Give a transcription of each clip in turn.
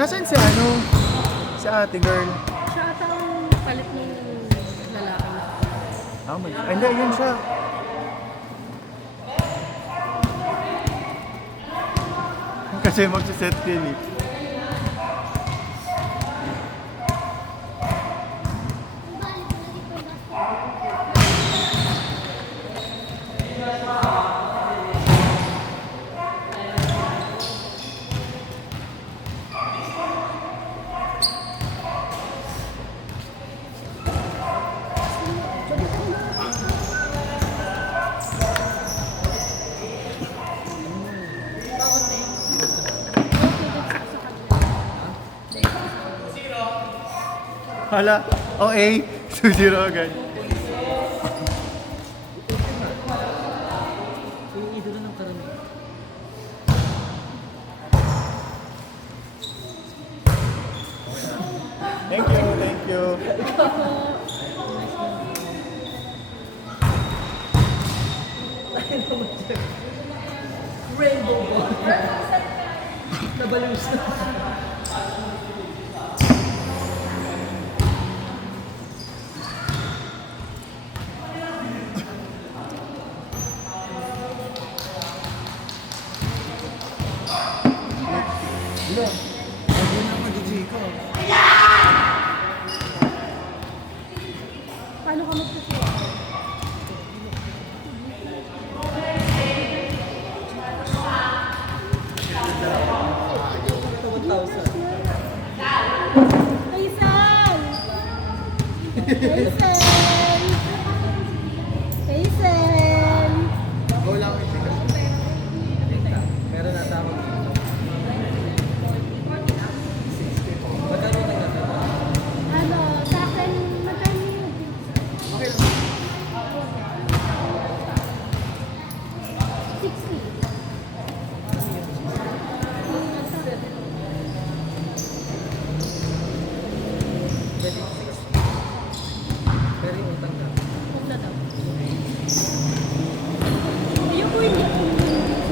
Nasaan si ano? Si ate girl. Siya ata ang palit ng lalaki. Ah, ay, hindi, yun siya. Kasi magsiset yun eh. Hala, OA, 2-0 agad. Yung idolo ng karamihan. Thank you, thank you. Rainbow ball. Nabalus na. Hello. Ayun na mag-DJ ko. Paano ka magtutuwa? Hazel! Hazel! Hazel! Go lang ang chicken. Meron na tama. Magkano tanggap? Ano, sa akin, magkano yun? Okay lang. 60. Pwede 6. Pero yung tanggap. Huwag na daw. Ayun po hindi. Hindi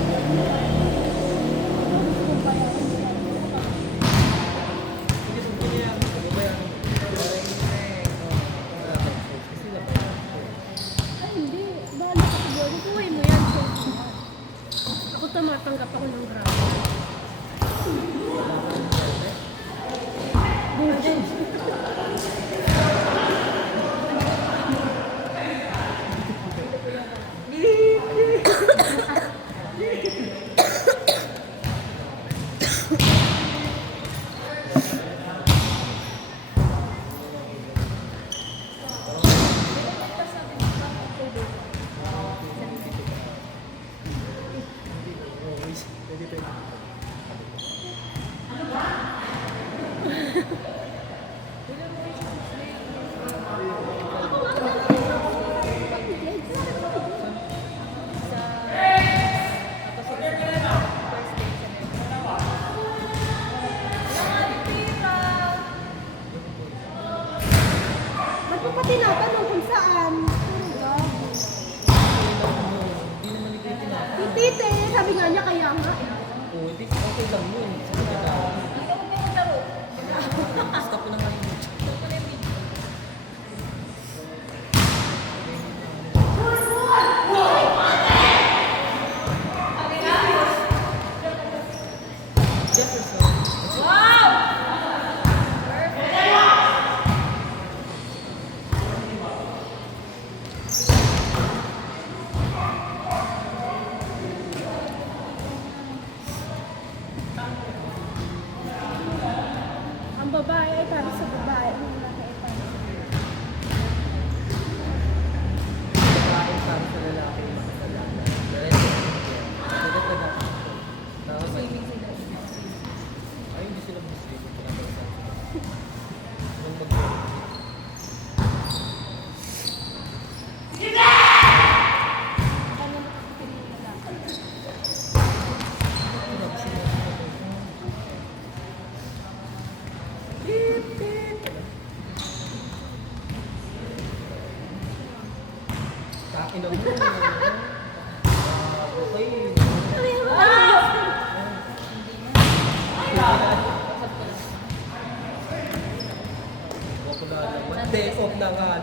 sa kanya. Ano ba yan? Sila ba yan? Ay, hindi. Bahala ka siguro. Kukuhin mo yan. Ako tumatanggap ako ng grabo. Pwede pwede. Ba't mo pa tinatanong kung saan? Hindi naman ikaw tinapos. Yung tite, sabi nga niya kaya nga. Oo, hindi. Okay lang yun. Sabi ka. Stop ko na nga yung video. Jefferson. Ang babae ay para sa babae.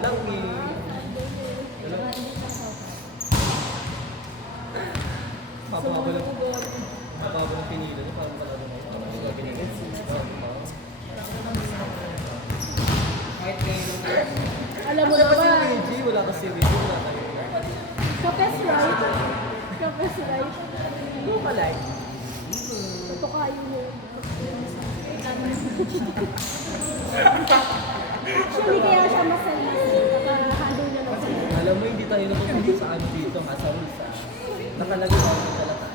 lang eh. Mapapaba lang. Mapapaba lang pinilo niya. Parang pala naman. Parang yung gagawin niya. Kahit ngayon lang. Alam mo Wala kasi naman, VG, wala kasi VG, wala tayo. kapes right? Kapes right? Hindi ko palike. Ito kayo mo. Actually, kaya siya masalis. Nakahalo niya lang siya. Alam mo, hindi tayo napupunta sa ano dito, ha, sa Ulsa. Nakalagay ako sa talata.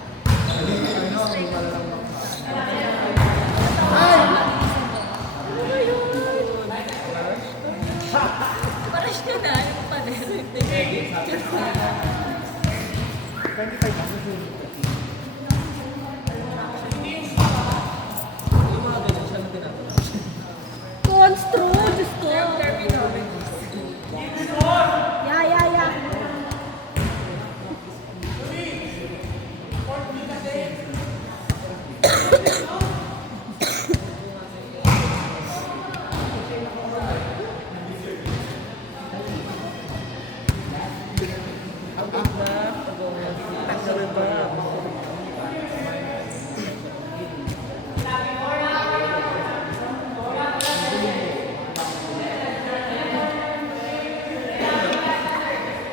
Parang siya na, yung pader. 25 Yung mga ganyan, siya na tinatanong. Constro! Diyos ko! Yeah.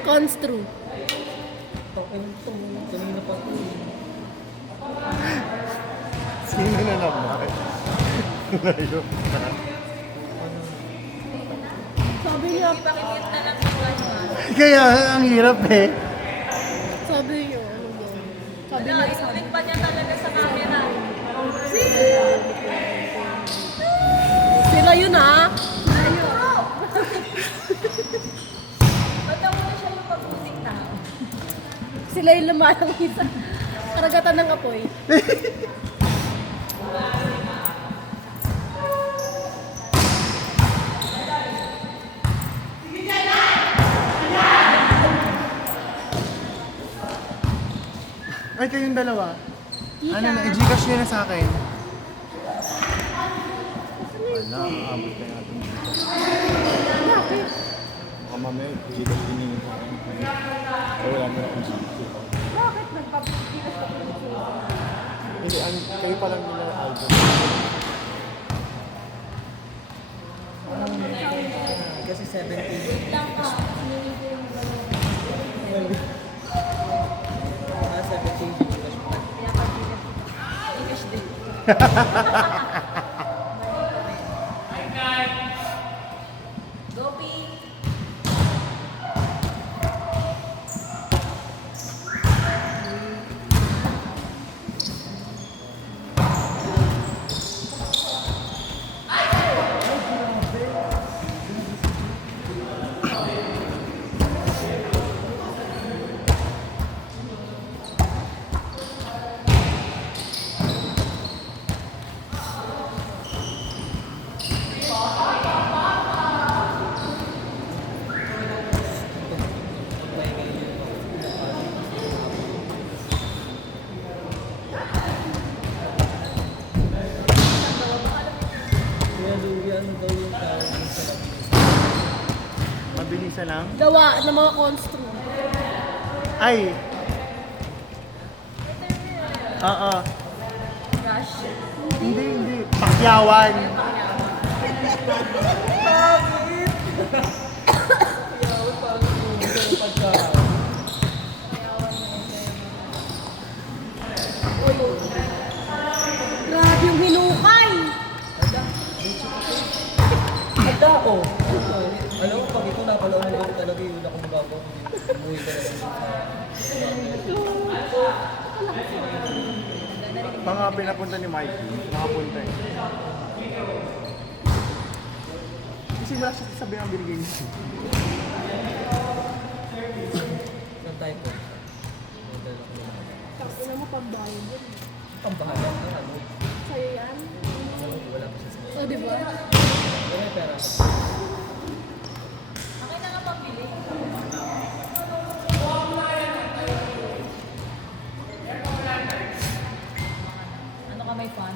Constro. Kanina pa ito. Sino na naman? Layo. Sabi niya, Pakikit na lang yung ano. Kaya ang hirap eh. sabi niyo, ano ba? Sabi Ano, niya, inubit pa niya talaga sa camera. sila yun ah. Ba't ako na siya yung pag-using tao? Sila yung lumalang isa. Karagatan ng apoy. Ay, kayong dalawa. Ika. Ano na, i-gcash nyo na sa akin. Wala, aabot na yung ating dito. Bakit? Baka mamaya, i-gcash din sa akin. So, wala mo na akong gcash. Bakit nagpapikilas ka po? Hindi, kayo pa lang nila album. Kasi 17. Lang ka. Ah, 17 gigas pa. Kaya pag-ikas. Ikas din. Gopi. Kaya Louie, ano daw yung tawag dito sa labis? Mabilisan lang. Gawa ng mga constro. Ay! Oo. Rush. Hindi. Pakyawan. Kaya parang yung pagka... Grabe yung hinukay. Ada ko! Alam mo, pag ito napalaong mo talaga yun ako magagawa ko dito. Umuwi ka na lang dito. Mga pinapunta ni Mikey, nakapunta eh. Kasi wala siya sabi ang binigay niya. Saan tayo po? Madala ko na. Tapos na mo pambayad yun. Pambahala ka ano? Sa'yo yan. Wala pa siya sa mga. O, di ba? Wala yung pera. Akin na nga pambili. Ano ka may fun?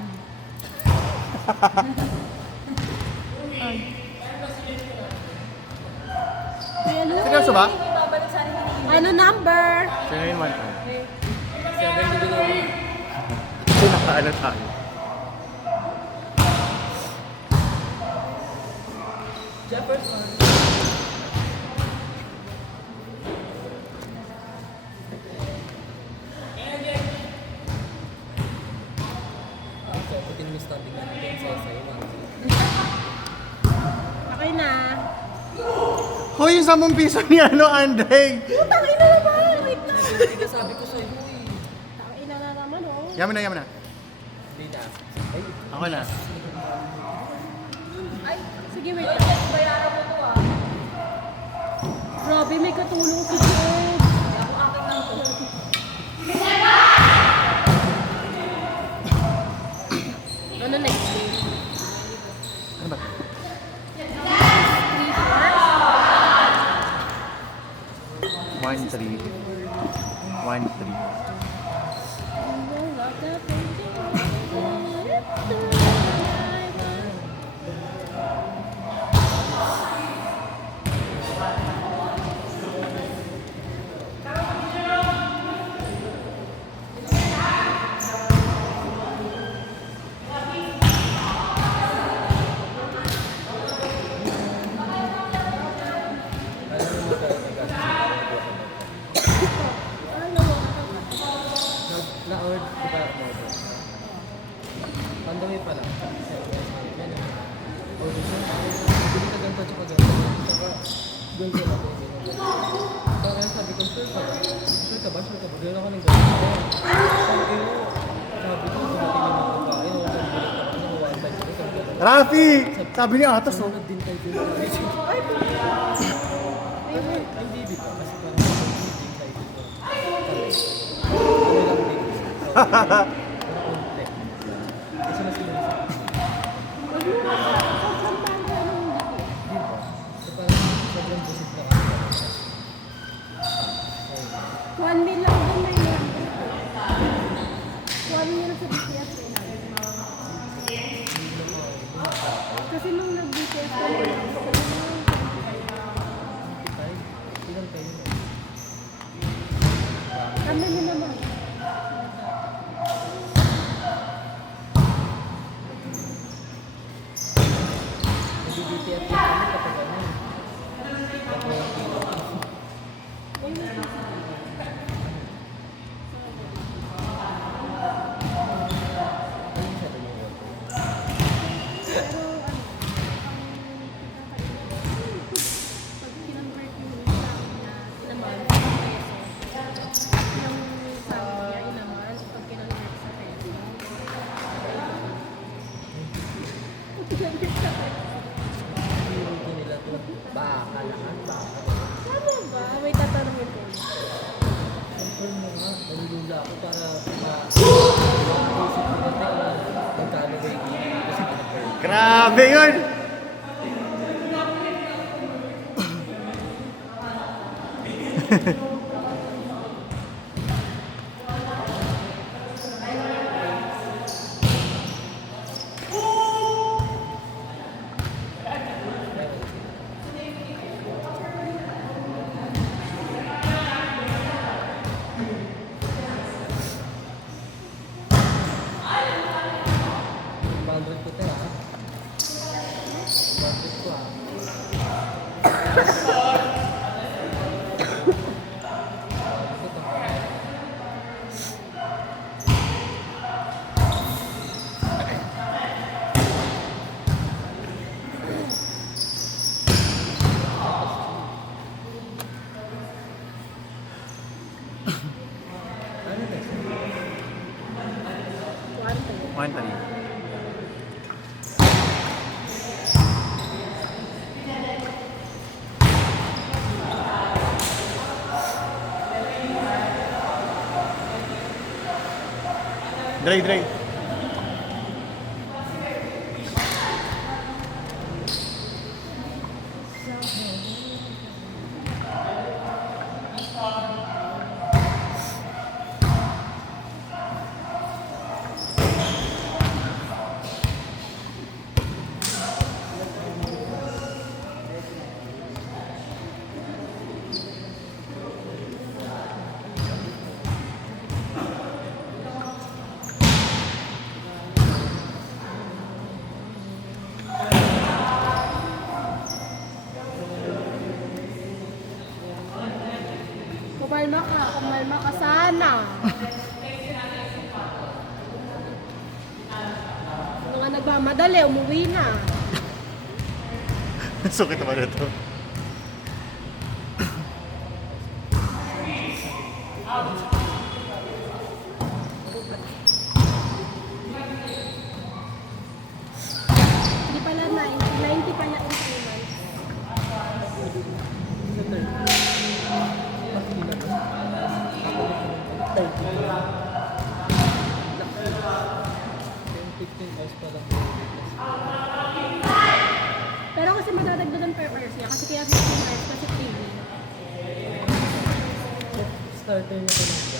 seryoso ba? Hindi ko ibabalik sana hinihingi. Ano number? Sino yun man? 7 din ako. Ito nakaano tayo. Jefferson. So, putin mo standing natin sa sa'yo. Okay na. Hoy, yung 10 piso ni ano, Andre! Putang ina naman! Wait lang. Hindi sabi ko sa'yo eh. Putang ina na naman oh. Yaman na, yaman na. Hindi na. Ay, Ako na. Ay, Sige, wait Lloyd, lang. bayaran mo to ah. Grabe, may katulong si Jed. Ako akin lang to. Ano next game? Ano ba? 1-3. 1-3. na-award, di ba, model? Pandami pa lang. Audition. Hindi ka ganito, tsaka ganito. Tsaka, girl ko lang. Kaya sabi ko, sure ka ba? Sure ka ba? Sure ka ba? Gano'n ako ng ganito. Sabi ko, dumating yung mga babae. Ako, nag-break ako ng one time. Sabi ko, Rafi! Sabi ni Atas, oh. sunod din kayo din. Ay, hindi pa. Kasi parang sunod din kayo dito. Ano lang din. Pero konti. Kasi mas inisip. Di ba? So parang sobrang busit na kasi. 1 mil lang din may lang. 1 mil sa BTS. Kasi nung nag-BTS ko, Ilan kayo na? kami nyo naman. Nag-BTF na kami kapag ano. Kapag walang kilo. Ano yung sabi mo? Pero ano, pag kinonvert mo yung naman sa peso, yung sabi niya inaman, pag kinonvert sa peso, kinonvert sa peso. Pinuto nila to. Baka lahat. Baka. Tama ba? May tatanungin ko. Confirm mo nga. Nalulula ako para ma-isip nila kung magkano ba yung gini. Kasi confirm. Grabe yun! Bandit ko te ha. Bandit ko ha. Bandit ko ha. Ano next? 1-3. Dre. kalma ka sana. Mga nagmamadali, umuwi na. Sukit naman ito. Hindi pala 90 pala in 3 months. Sa third. Mas hindi na ba? Third. 10-15 hours pa lang. Pero kasi madadagdagan per hours niya. Kasi kaya 15 hours kasi TV. Starter na ko lang.